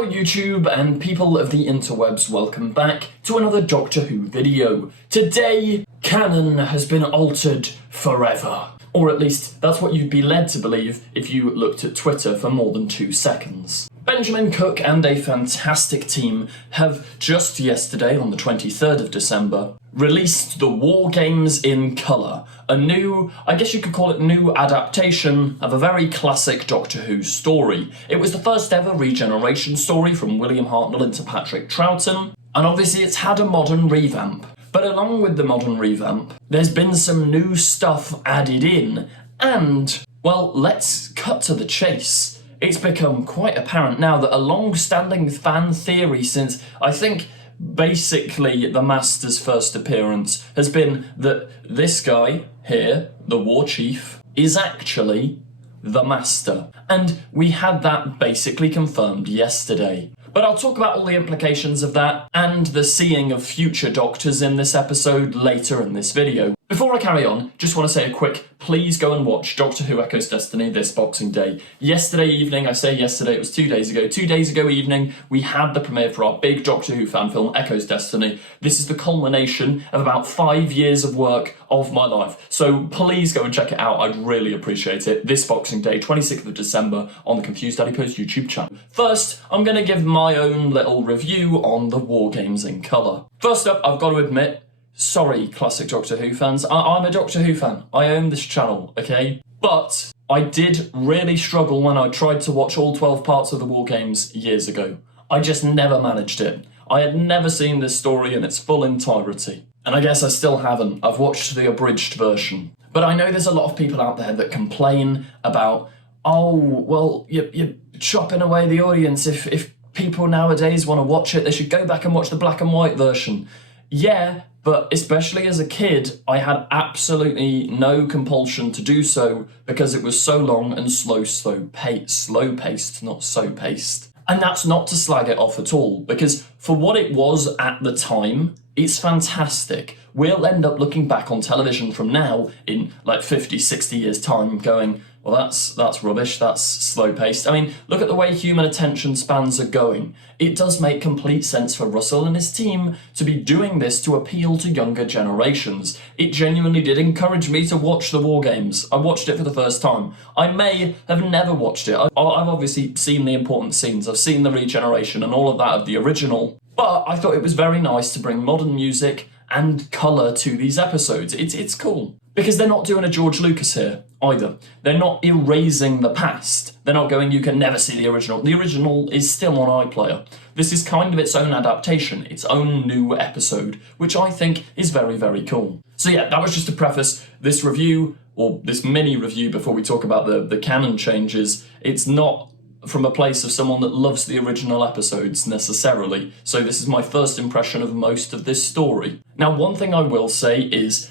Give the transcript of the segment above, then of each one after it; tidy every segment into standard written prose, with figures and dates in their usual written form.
Hello YouTube and people of the interwebs, welcome back to another Doctor Who video. Today, Canon has been altered forever. Or at least, that's what you'd be led to believe if you looked at Twitter for more than 2 seconds. Benjamin Cook and a fantastic team have just yesterday, on the 23rd of December, released the War Games in colour. A new, I guess you could call it new adaptation of a very classic Doctor Who story. It was the first ever Regeneration story from William Hartnell into Patrick Troughton, and obviously it's had a modern revamp. But along with the modern revamp, there's been some new stuff added in, and, well, let's cut to the chase. It's become quite apparent now that a long-standing fan theory since, I think, basically the Master's first appearance has been that this guy here, the War Chief, is actually the Master. And we had that basically confirmed yesterday. But I'll talk about all the implications of that and the seeing of future Doctors in this episode later in this video. Before I carry on, just want to say a quick, please go and watch Doctor Who Echoes Destiny this Boxing Day. Yesterday evening, I say yesterday, it was 2 days ago. 2 days ago evening, we had the premiere for our big Doctor Who fan film, Echoes Destiny. This is the culmination of about 5 years of work of my life. So please go and check it out, I'd really appreciate it. This Boxing Day, 26th of December, on the Confused Adipose YouTube channel. First, I'm going to give my own little review on the War Games in colour. First up, I've got to admit, sorry, classic Doctor Who fans, I'm a Doctor Who fan. I own this channel, okay? But I did really struggle when I tried to watch all 12 parts of the War Games years ago. I just never managed it. I had never seen this story in its full entirety. And I guess I still haven't. I've watched the abridged version. But I know there's a lot of people out there that complain about, oh, well, you're chopping away the audience. If people nowadays want to watch it, they should go back and watch the black and white version. Yeah, but especially as a kid, I had absolutely no compulsion to do so because it was so long and slow-paced, not so-paced. And that's not to slag it off at all, because for what it was at the time, it's fantastic. We'll end up looking back on television from now in like 50, 60 years' time going, well, that's rubbish, that's slow-paced. I mean, look at the way human attention spans are going. It does make complete sense for Russell and his team to be doing this to appeal to younger generations. It genuinely did encourage me to watch the War Games. I watched it for the first time. I may have never watched it. I've obviously seen the important scenes. I've seen the regeneration and all of that of the original. But I thought it was very nice to bring modern music and colour to these episodes. It's cool. Because they're not doing a George Lucas here, either. They're not erasing the past. They're not going, you can never see the original. The original is still on iPlayer. This is kind of its own adaptation, its own new episode, which I think is very, very cool. So yeah, that was just to preface this review, or this mini review before we talk about the canon changes. It's not from a place of someone that loves the original episodes, necessarily. So this is my first impression of most of this story. Now, one thing I will say is,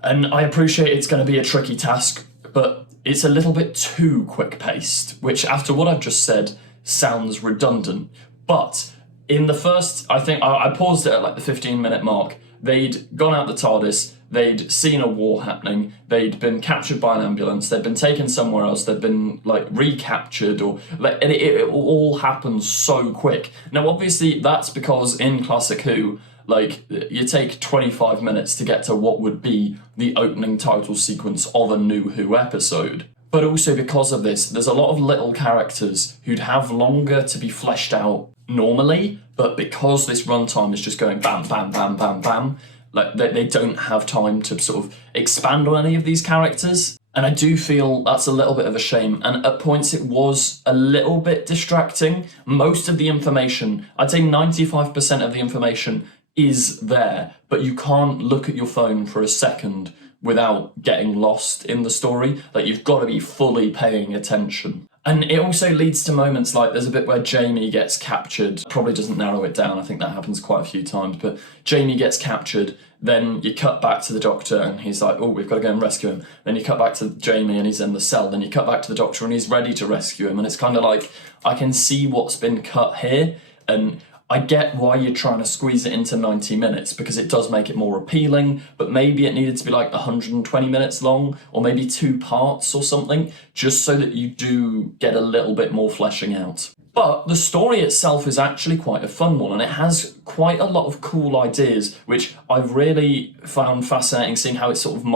and I appreciate it's going to be a tricky task, but it's a little bit too quick-paced, which, after what I've just said, sounds redundant. But in the first, I think, I paused it at like the 15-minute mark. They'd gone out the TARDIS, they'd seen a war happening, they'd been captured by an ambulance, they'd been taken somewhere else, they'd been like recaptured, or like it all happened so quick. Now, obviously, that's because in Classic Who, like, you take 25 minutes to get to what would be the opening title sequence of a new Who episode. But also because of this, there's a lot of little characters who'd have longer to be fleshed out normally, but because this runtime is just going bam, bam, bam, bam, bam, like, they don't have time to sort of expand on any of these characters. And I do feel that's a little bit of a shame, and at points it was a little bit distracting. Most of the information, I'd say 95% of the information is there, but you can't look at your phone for a second without getting lost in the story. Like, you've got to be fully paying attention. And it also leads to moments like there's a bit where Jamie gets captured. Probably doesn't narrow it down, I think that happens quite a few times, but Jamie gets captured, then you cut back to the Doctor and he's like, oh, we've got to go and rescue him. Then you cut back to Jamie and he's in the cell, then you cut back to the Doctor and he's ready to rescue him, and it's kind of like, I can see what's been cut here, and I get why you're trying to squeeze it into 90 minutes because it does make it more appealing, but maybe it needed to be like 120 minutes long, or maybe 2 parts or something, just so that you do get a little bit more fleshing out. But the story itself is actually quite a fun one, and it has quite a lot of cool ideas, which I've really found fascinating, seeing how it's sort of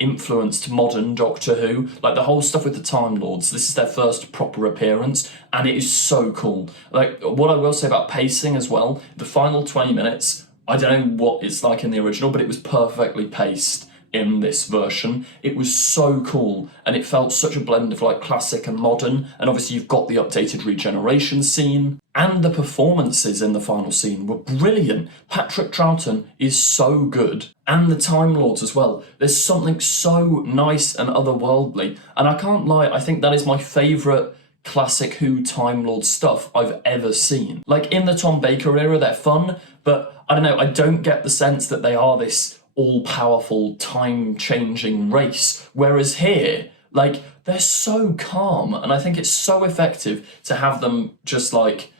influenced modern Doctor Who. Like the whole stuff with the Time Lords, this is their first proper appearance, and it is so cool. Like, what I will say about pacing as well, the final 20 minutes, I don't know what it's like in the original, but it was perfectly paced in this version. It was so cool, and it felt such a blend of like classic and modern, and obviously you've got the updated Regeneration scene, and the performances in the final scene were brilliant. Patrick Troughton is so good, and the Time Lords as well. There's something so nice and otherworldly, and I can't lie, I think that is my favourite classic Who Time Lord stuff I've ever seen. Like in the Tom Baker era, they're fun, but I don't know, I don't get the sense that they are this all-powerful, time-changing race, whereas here, like, they're so calm, and I think it's so effective to have them just like,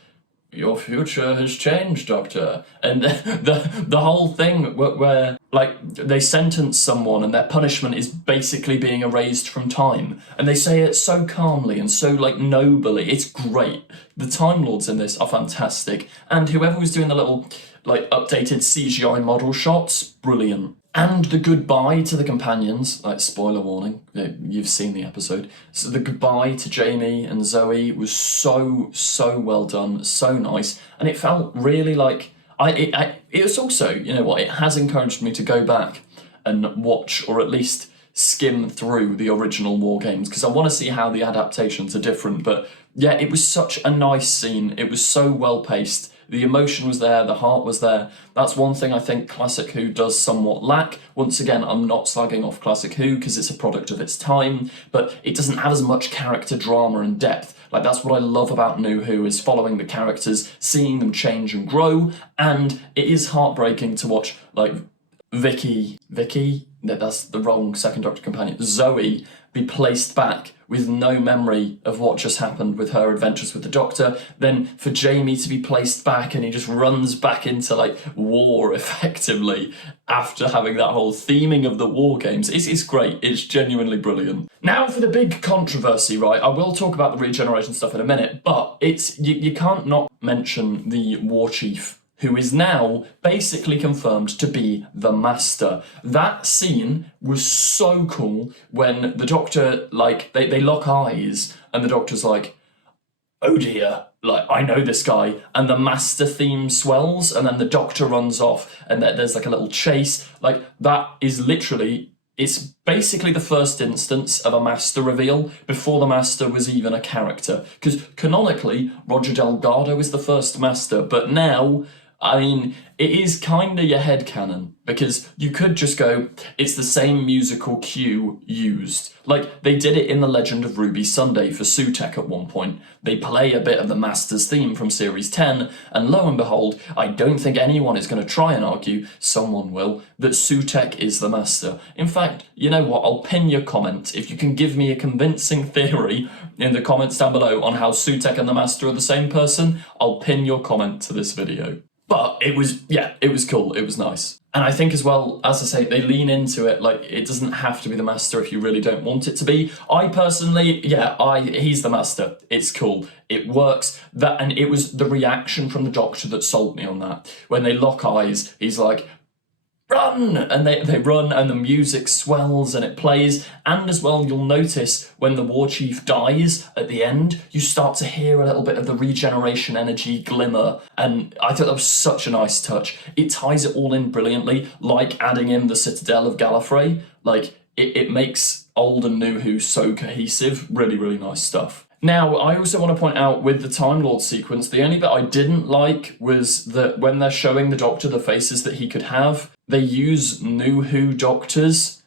your future has changed, Doctor. And the whole thing where like, they sentence someone and their punishment is basically being erased from time, and they say it so calmly and so, like, nobly. It's great. The Time Lords in this are fantastic, and whoever was doing the little, like, updated CGI model shots, brilliant. And the goodbye to the companions, like, spoiler warning, you've seen the episode. So the goodbye to Jamie and Zoe was so well done, so nice, and it felt really like, it was also, you know what, it has encouraged me to go back and watch, or at least skim through the original War Games, because I want to see how the adaptations are different. But yeah, it was such a nice scene, it was so well paced. The emotion was there, the heart was there. That's one thing I think Classic Who does somewhat lack. Once again, I'm not slagging off Classic Who because it's a product of its time, but it doesn't have as much character drama and depth. Like, that's what I love about New Who, is following the characters, seeing them change and grow, and it is heartbreaking to watch, like, Vicky, that's the wrong second Doctor companion, Zoe, be placed back with no memory of what just happened with her adventures with the Doctor, then for Jamie to be placed back and he just runs back into, like, war, effectively, after having that whole theming of the War Games. It's great, it's genuinely brilliant. Now for the big controversy, right? I will talk about the Regeneration stuff in a minute, but it's you can't not mention the War Chief, who is now basically confirmed to be the Master. That scene was so cool when the Doctor, like, they lock eyes and the Doctor's like, oh dear, like, I know this guy, and the Master theme swells and then the Doctor runs off and there's like a little chase. Like, that is literally, it's basically the first instance of a Master reveal before the Master was even a character. Because canonically, Roger Delgado is the first Master, but now, I mean, it is kinda your headcanon, because you could just go, it's the same musical cue used. Like, they did it in The Legend of Ruby Sunday for Sutekh at one point. They play a bit of the Master's theme from Series 10, and lo and behold, I don't think anyone is going to try and argue, someone will, that Sutekh is the Master. In fact, you know what, I'll pin your comment. If you can give me a convincing theory in the comments down below on how Sutekh and the Master are the same person, I'll pin your comment to this video. But it was, yeah, it was cool, it was nice. And I think as well, as I say, they lean into it, like, it doesn't have to be the Master if you really don't want it to be. I personally, yeah, he's the Master. It's cool, it works. And it was the reaction from the Doctor that sold me on that. When they lock eyes, he's like, run! And they run, and the music swells and it plays. And as well, you'll notice when the War Chief dies at the end, you start to hear a little bit of the Regeneration energy glimmer. And I thought that was such a nice touch. It ties it all in brilliantly, like adding in the Citadel of Gallifrey. Like, it makes old and New Who so cohesive. Really, really nice stuff. Now, I also want to point out with the Time Lord sequence, the only bit I didn't like was that when they're showing the Doctor the faces that he could have, they use New Who Doctors,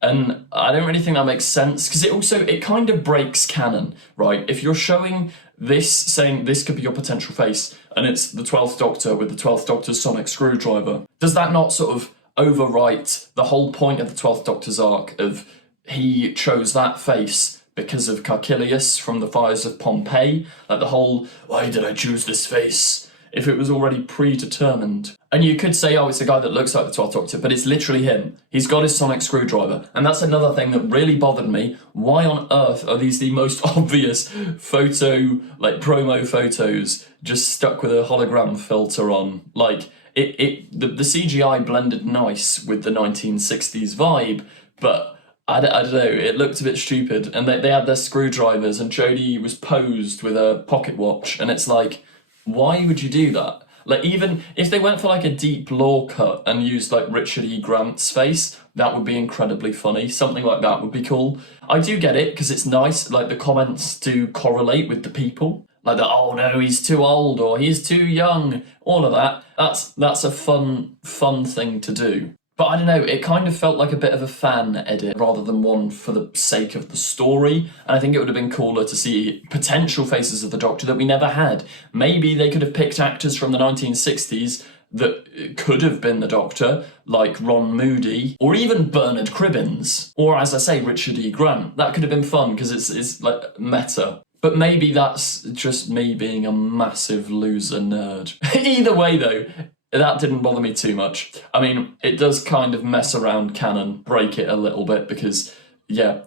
and I don't really think that makes sense, because it kind of breaks canon, right? If you're showing this, saying this could be your potential face, and it's the 12th Doctor with the 12th Doctor's sonic screwdriver, does that not sort of overwrite the whole point of the 12th Doctor's arc of he chose that face because of Caecilius from the fires of Pompeii? Like the whole, why did I choose this face? If it was already predetermined. And you could say, oh, it's a guy that looks like the 12th Doctor, but it's literally him. He's got his sonic screwdriver. And that's another thing that really bothered me. Why on earth are these the most obvious photo, like promo photos, just stuck with a hologram filter on? Like, the CGI blended nice with the 1960s vibe, but I don't know, it looked a bit stupid. And they had their screwdrivers, and Jodie was posed with a pocket watch, and it's like, why would you do that? Like, even if they went for like a deep lore cut and used like Richard E. Grant's face, that would be incredibly funny. Something like that would be cool. I do get it, because it's nice, like the comments do correlate with the people. Like the, oh no, he's too old, or he's too young, all of that. That's a fun thing to do. But I don't know, it kind of felt like a bit of a fan edit rather than one for the sake of the story. And I think it would have been cooler to see potential faces of the Doctor that we never had. Maybe they could have picked actors from the 1960s that could have been the Doctor, like Ron Moody, or even Bernard Cribbins, or as I say, Richard E. Grant. That could have been fun, because it's like meta. But maybe that's just me being a massive loser nerd. Either way though, that didn't bother me too much. I mean, it does kind of mess around Canon, break it a little bit, because, yeah,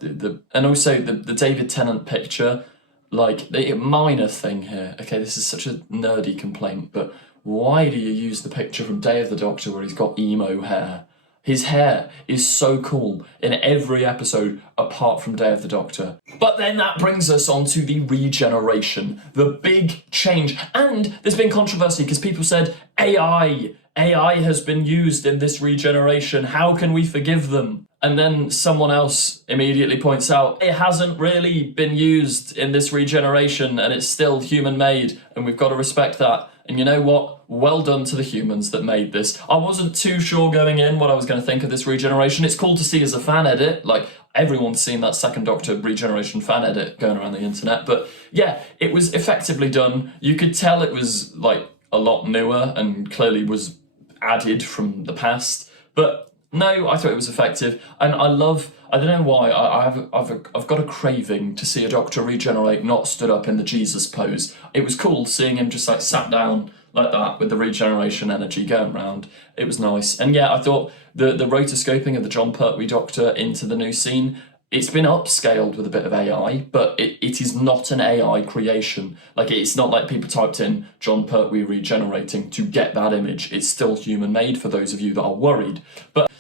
and also the David Tennant picture, like, the minor thing here. Okay, this is such a nerdy complaint, but why do you use the picture from Day of the Doctor where he's got emo hair? His hair is so cool in every episode apart from Day of the Doctor. But then that brings us on to the regeneration, the big change. And there's been controversy because people said, AI has been used in this regeneration. How can we forgive them? And then someone else immediately points out, it hasn't really been used in this regeneration and it's still human-made and we've got to respect that. And you know what? Well done to the humans that made this. I wasn't too sure going in what I was going to think of this regeneration. It's cool to see as a fan edit. Like, everyone's seen that Second Doctor regeneration fan edit going around the internet. But yeah, it was effectively done. You could tell it was like a lot newer and clearly was added from the past. But no, I thought it was effective. And I don't know why, I've got a craving to see a Doctor regenerate not stood up in the Jesus pose. It was cool seeing him just like sat down like that with the regeneration energy going round. It was nice. And yeah, I thought the rotoscoping of the John Pertwee Doctor into the new scene, it's been upscaled with a bit of AI, but it is not an AI creation. Like, it's not like people typed in John Pertwee regenerating to get that image. It's still human-made for those of you that are worried. But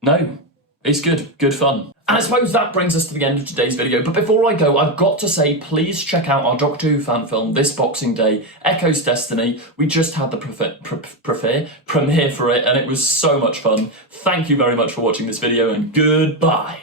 no, it's good fun. And I suppose that brings us to the end of today's video, but before I go, I've got to say, please check out our Doctor Who fan film this Boxing Day, Echo's Destiny. We just had the premiere for it, and it was so much fun. Thank you very much for watching this video, and goodbye.